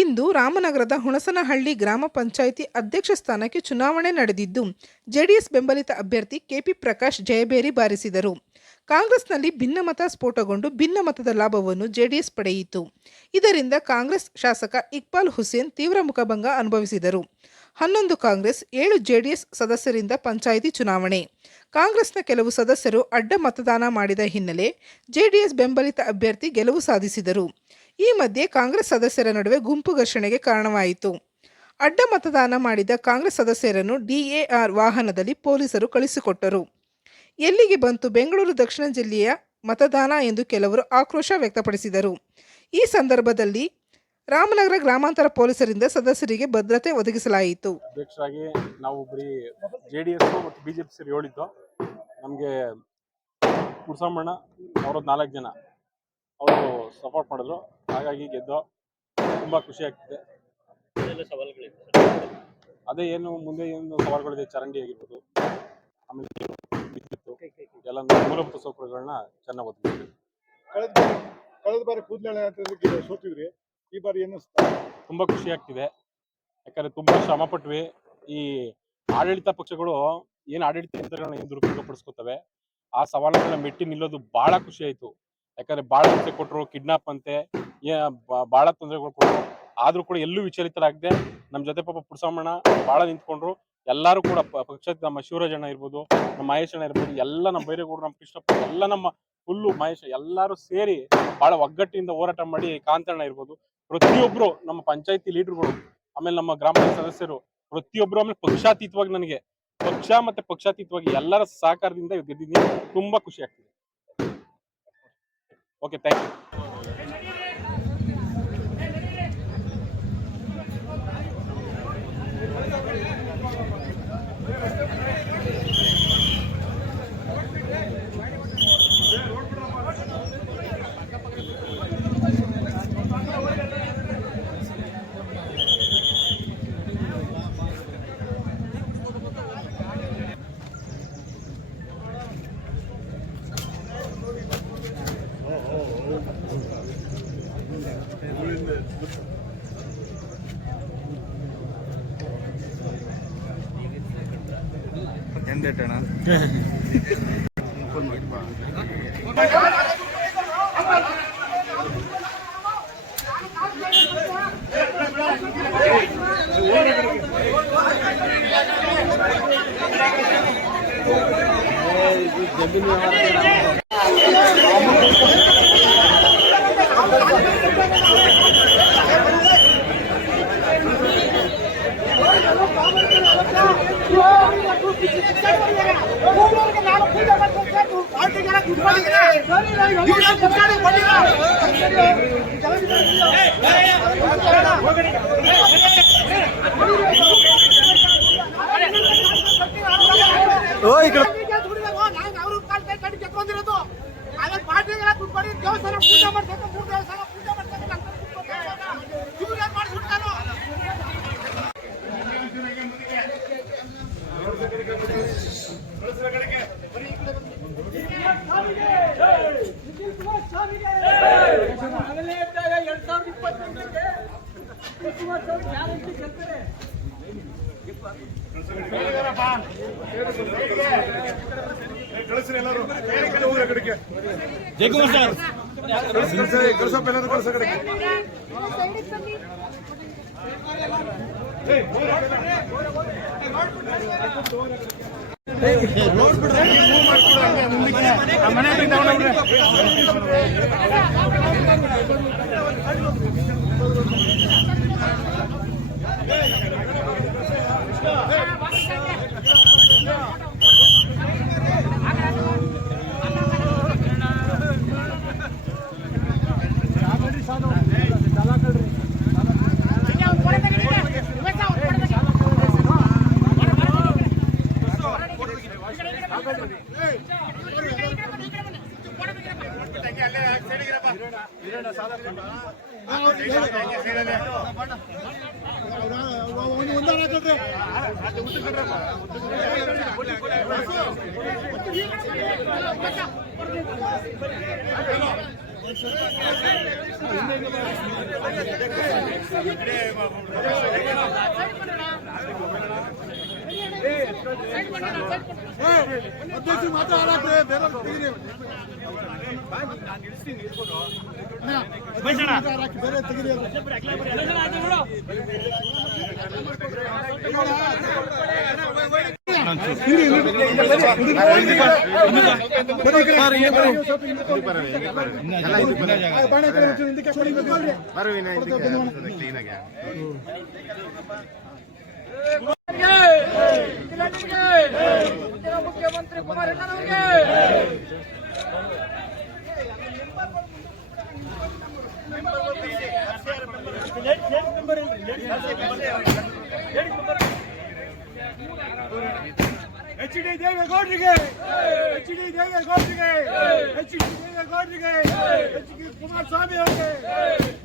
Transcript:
ಇಂದು ರಾಮನಗರದ ಹುಣಸನಹಳ್ಳಿ ಗ್ರಾಮ ಪಂಚಾಯಿತಿ ಅಧ್ಯಕ್ಷ ಸ್ಥಾನಕ್ಕೆ ಚುನಾವಣೆ ನಡೆದಿದ್ದು, ಜೆಡಿಎಸ್ ಬೆಂಬಲಿತ ಅಭ್ಯರ್ಥಿ ಕೆಪಿ ಪ್ರಕಾಶ್ ಜಯಭೇರಿ ಬಾರಿಸಿದರು. ಕಾಂಗ್ರೆಸ್ನಲ್ಲಿ ಭಿನ್ನಮತ ಸ್ಫೋಟಗೊಂಡು ಭಿನ್ನಮತದ ಲಾಭವನ್ನು ಜೆಡಿಎಸ್ ಪಡೆಯಿತು. ಇದರಿಂದ ಕಾಂಗ್ರೆಸ್ ಶಾಸಕ ಇಕ್ಬಾಲ್ ಹುಸೇನ್ ತೀವ್ರ ಮುಖಭಂಗ ಅನುಭವಿಸಿದರು. 11 ಕಾಂಗ್ರೆಸ್, 7 ಜೆಡಿಎಸ್ ಸದಸ್ಯರಿಂದ ಪಂಚಾಯಿತಿ ಚುನಾವಣೆ. ಕಾಂಗ್ರೆಸ್ನ ಕೆಲವು ಸದಸ್ಯರು ಅಡ್ಡ ಮತದಾನ ಮಾಡಿದ ಹಿನ್ನೆಲೆ ಜೆಡಿಎಸ್ ಬೆಂಬಲಿತ ಅಭ್ಯರ್ಥಿ ಗೆಲುವು ಸಾಧಿಸಿದರು. ಈ ಮಧ್ಯೆ ಕಾಂಗ್ರೆಸ್ ಸದಸ್ಯರ ನಡುವೆ ಗುಂಪು ಘರ್ಷಣೆಗೆ ಕಾರಣವಾಯಿತು. ಅಡ್ಡ ಮತದಾನ ಮಾಡಿದ ಕಾಂಗ್ರೆಸ್ ಸದಸ್ಯರನ್ನು ಡಿಎಆರ್ ವಾಹನದಲ್ಲಿ ಪೊಲೀಸರು ಕಳಿಸಿಕೊಟ್ಟರು. ಎಲ್ಲಿಗೆ ಬಂತು ಬೆಂಗಳೂರು ದಕ್ಷಿಣ ಜಿಲ್ಲೆಯ ಮತದಾನ ಎಂದು ಕೆಲವರು ಆಕ್ರೋಶ ವ್ಯಕ್ತಪಡಿಸಿದರು. ಈ ಸಂದರ್ಭದಲ್ಲಿ ರಾಮನಗರ ಗ್ರಾಮಾಂತರ ಪೊಲೀಸರಿಂದ ಸದಸ್ಯರಿಗೆ ಭದ್ರತೆ ಒದಗಿಸಲಾಯಿತು. ಅಧ್ಯಕ್ಷರಾಗಿ ನಾವು ಬರೀ ಜೆಡಿಎಸ್ ಮತ್ತು ಬಿಜೆಪಿ ಸೇರಿ ಹೇಳಿದ್ದು. ನಮಗೆ ಕುರ್ಸಮ್ಮಣ್ಣ ಅವರದ್ದು 4 ಜನ ಅವರು ಸಪೋರ್ಟ್ ಮಾಡಿದ್ರು. ಹಾಗಾಗಿ ಗೆದ್ದು ತುಂಬ ಖುಷಿ ಆಗ್ತಿದೆ. ಅದೇ ಏನು ಮುಂದೆ ಏನು ಸವಾಲುಗಳಿದೆ, ಚರಂಡಿ ಆಗಿರ್ಬೋದು, ಆಮೇಲೆ ವಿದ್ಯುತ್ತು, ಎಲ್ಲ ಮೂಲಭೂತ ಸೌಕರ್ಯಗಳನ್ನ ಚೆನ್ನಾಗಿ ಒದಗಿಸ್ತೀವಿ. ಕಳೆದ ಬಾರಿ ಕೂದಲೇ ಸೋತಿದ್ರಿ, ಈ ಬಾರಿ ಏನು ತುಂಬ ಖುಷಿ ಆಗ್ತಿದೆ. ಯಾಕಂದ್ರೆ ತುಂಬ ಶ್ರಮ ಪಟ್ವಿ. ಈ ಆಡಳಿತ ಪಕ್ಷಗಳು ಏನು ಆಡಳಿತ ಯಂತ್ರಗಳನ್ನ ಏನು ದುರುಪಯೋಗಪಡಿಸ್ಕೊತವೆ, ಆ ಸವಾಲುಗಳನ್ನ ಮೆಟ್ಟಿ ನಿಲ್ಲೋದು ಭಾಳ ಖುಷಿ ಆಯಿತು. ಯಾಕಂದ್ರೆ ಭಾಳ ಹಿಂಸೆ ಕೊಟ್ಟರು, ಕಿಡ್ನಾಪ್ ಅಂತೆ, ಭಾಳ ತೊಂದರೆಗಳು ಕೊಟ್ಟರು. ಆದರೂ ಕೂಡ ಎಲ್ಲೂ ವಿಚಲಿತರಾಗದೆ ನಮ್ಮ ಜೊತೆ ಪಾಪ ಪುಡ್ಸಮ್ಮಣ್ಣ ಭಾಳ ನಿಂತ್ಕೊಂಡ್ರು. ಎಲ್ಲರೂ ಕೂಡ ಪಕ್ಷದ ನಮ್ಮ ಶಿವರಾಜಣ್ಣ ಇರ್ಬೋದು, ನಮ್ಮ ಮಹೇಶಣ್ಣ ಇರ್ಬೋದು, ಎಲ್ಲ ನಮ್ಮ ಬೈರೇಗೌಡರು, ನಮ್ಮ ಕೃಷ್ಣಪ್ಪ, ಎಲ್ಲ ನಮ್ಮ ಫುಲ್ಲು ಮಹೇಶ್ ಎಲ್ಲರೂ ಸೇರಿ ಭಾಳ ಒಗ್ಗಟ್ಟಿನಿಂದ ಹೋರಾಟ ಮಾಡಿ, ಕಾಂತಣ್ಣ ಇರ್ಬೋದು, ಪ್ರತಿಯೊಬ್ಬರು ನಮ್ಮ ಪಂಚಾಯತಿ ಲೀಡರ್ಗಳು, ಆಮೇಲೆ ನಮ್ಮ ಗ್ರಾಮದ ಸದಸ್ಯರು ಪ್ರತಿಯೊಬ್ಬರು, ಆಮೇಲೆ ಪಕ್ಷಾತೀತವಾಗಿ ನನಗೆ ಪಕ್ಷ ಮತ್ತೆ ಪಕ್ಷಾತೀತವಾಗಿ ಎಲ್ಲರ ಸಹಕಾರದಿಂದ ಗೆದ್ದಿದ್ದೀನಿ. ತುಂಬಾ ಖುಷಿ ಆಗ್ತಿದೆ. Okay, thank you. ಎಂದೇಟಣ್ಣ ಕಳಿಸ್ರಿ ಎಲ್ಲರೂ ಕಡೆಗೆ. ಜಯಕುಮಾರ್ ಸರ್ ಕಳಿಸಪ್ಪ, ಎಲ್ಲರೂ ಕಳಿಸೋ ಕಡೆಗೆ. ಒಂದಾರ ಅಧ್ಯಕ್ಷ ಮಾತಾಡಕ್ಕೆ ಬೇರೆ ತೆಗಿರಿ ಮುಖ್ಯಮಂತ್ರಿ ಕುಮಾರಣ್ಣನವರಿಗೆ ಎಚ್ ಡಿ ದೇವೇಗೌಡರಿಗೆ ಎಚ್ ಡಿ ದೇವೇಗೌಡರಿಗೆ ಎಚ್ ಡಿ ದೇವೇಗೌಡರಿಗೆ ಎಚ್ ಡಿ ಕುಮಾರಸ್ವಾಮಿ ಅವರಿಗೆ